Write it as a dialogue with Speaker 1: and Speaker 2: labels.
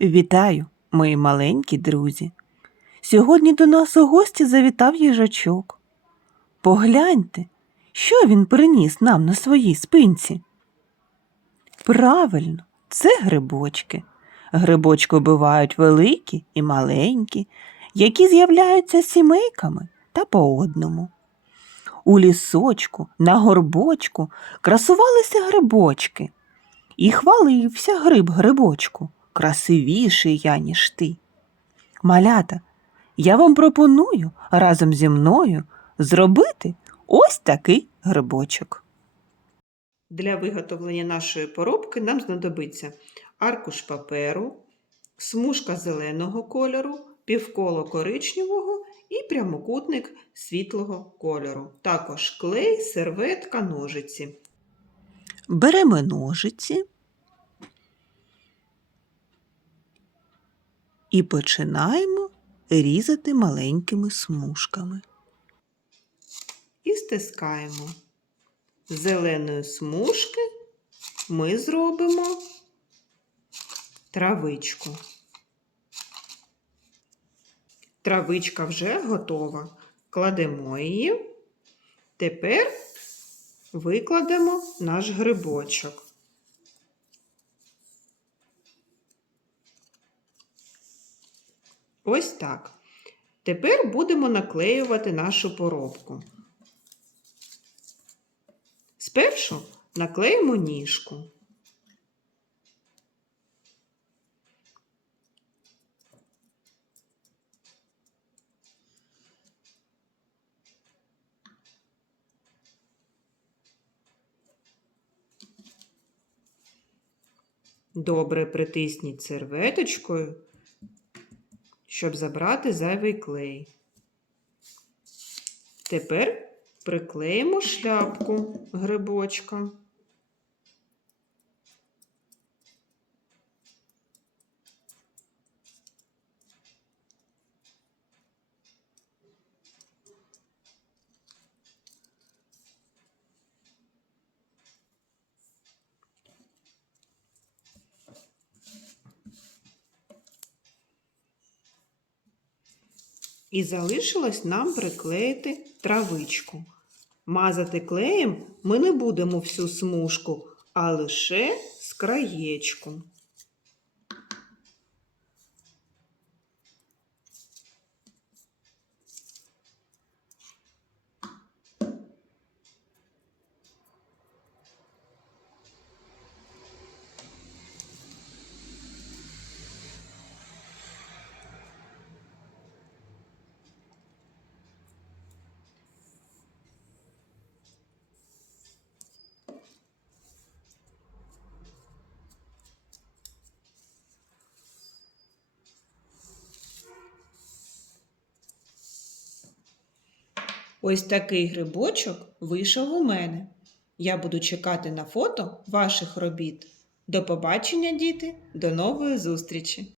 Speaker 1: Вітаю, мої маленькі друзі. Сьогодні до нас у гості завітав їжачок. Погляньте, що він приніс нам на своїй спинці. Правильно, це грибочки. Грибочки бувають великі і маленькі, які з'являються сімейками та по одному. У лісочку, на горбочку красувалися грибочки. І хвалився гриб грибочку, красивіший я, ніж ти. Малята, я вам пропоную разом зі мною зробити ось такий грибочок. Для виготовлення нашої поробки нам знадобиться аркуш паперу, смужка зеленого кольору, півколо коричневого і прямокутник світлого кольору. Також клей, серветка, ножиці. Беремо ножиці і починаємо різати маленькими смужками. І стискаємо. З зеленої смужки ми зробимо травичку. Травичка вже готова. Кладемо її. Тепер викладемо наш грибочок. Ось так. Тепер будемо наклеювати нашу поробку. Спершу наклеїмо ніжку. Добре притисніть серветочкою, щоб забрати зайвий клей. Тепер приклеїмо шляпку грибочка. І залишилось нам приклеїти травичку. Мазати клеєм ми не будемо всю смужку, а лише з краєчку. Ось такий грибочок вийшов у мене. Я буду чекати на фото ваших робіт. До побачення, діти, до нової зустрічі!